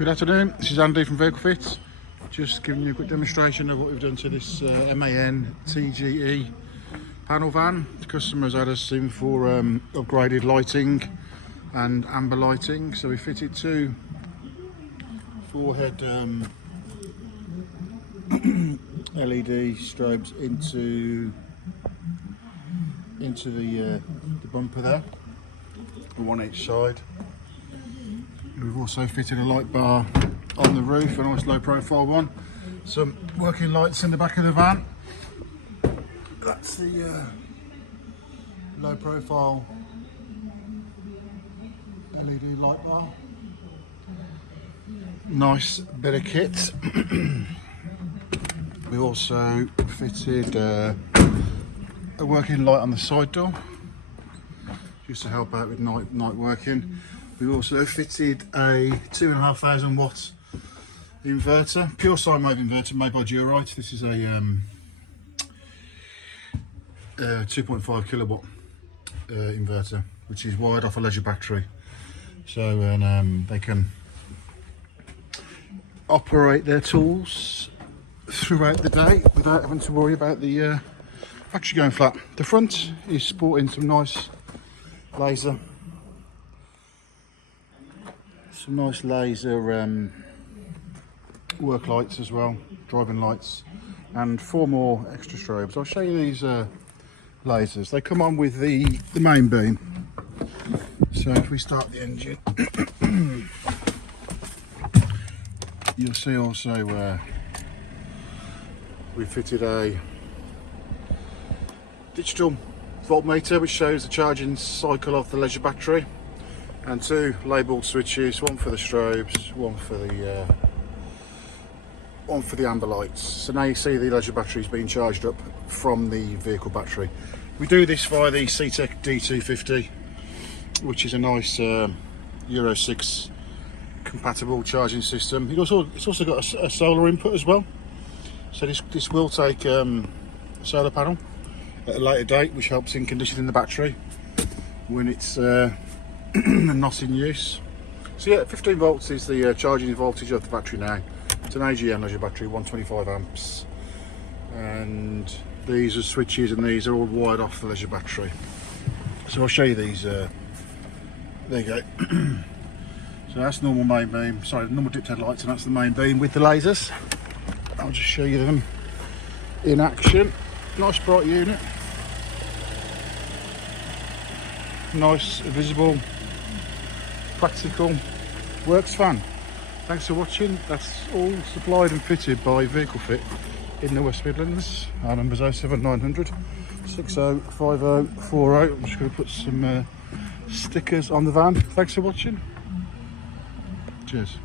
Good afternoon, this is Andy from VehicleFit. Just giving you a quick demonstration of what we've done to this MAN TGE panel van. The customer has had us in for upgraded lighting and amber lighting. So we fitted two four-head LED strobes into the bumper there, one each side. We've also fitted a light bar on the roof, a nice low profile one. Some working lights in the back of the van. That's the low profile LED light bar. Nice bit of kit. We also fitted a working light on the side door, just to help out with night working. We've also fitted a 2,500 watt inverter, pure sine wave inverter made by Durite. This is a 2.5 kilowatt inverter, which is wired off a leisure battery, so they can operate their tools throughout the day without having to worry about the battery going flat. The front is sporting some nice laser work lights as well, driving lights, and 4 more extra strobes. I'll show you these lasers. They come on with the main beam. So if we start the engine, you'll see also we fitted a digital voltmeter which shows the charging cycle of the leisure battery, and 2 labelled switches, one for the strobes, one for the amber lights. So now you see the leisure battery is being charged up from the vehicle battery. We do this via the Ctek D250, which is a nice Euro 6 compatible charging system. It's also got a solar input as well. So this will take a solar panel at a later date, which helps in conditioning the battery when it's not in use. So yeah, 15 volts is the charging voltage of the battery now. It's an AGM leisure battery, 125 amps, and these are switches, and these are all wired off the leisure battery. So I'll show you these. There you go. So that's normal main beam, normal dipped headlights, and that's the main beam with the lasers. I'll just show you them in action. Nice bright unit, nice, visible, practical, works fan. Thanks for watching. That's all supplied and fitted by VehicleFit in the West Midlands. Our number's 07900 605040. I'm just going to put some stickers on the van. Thanks for watching. Cheers.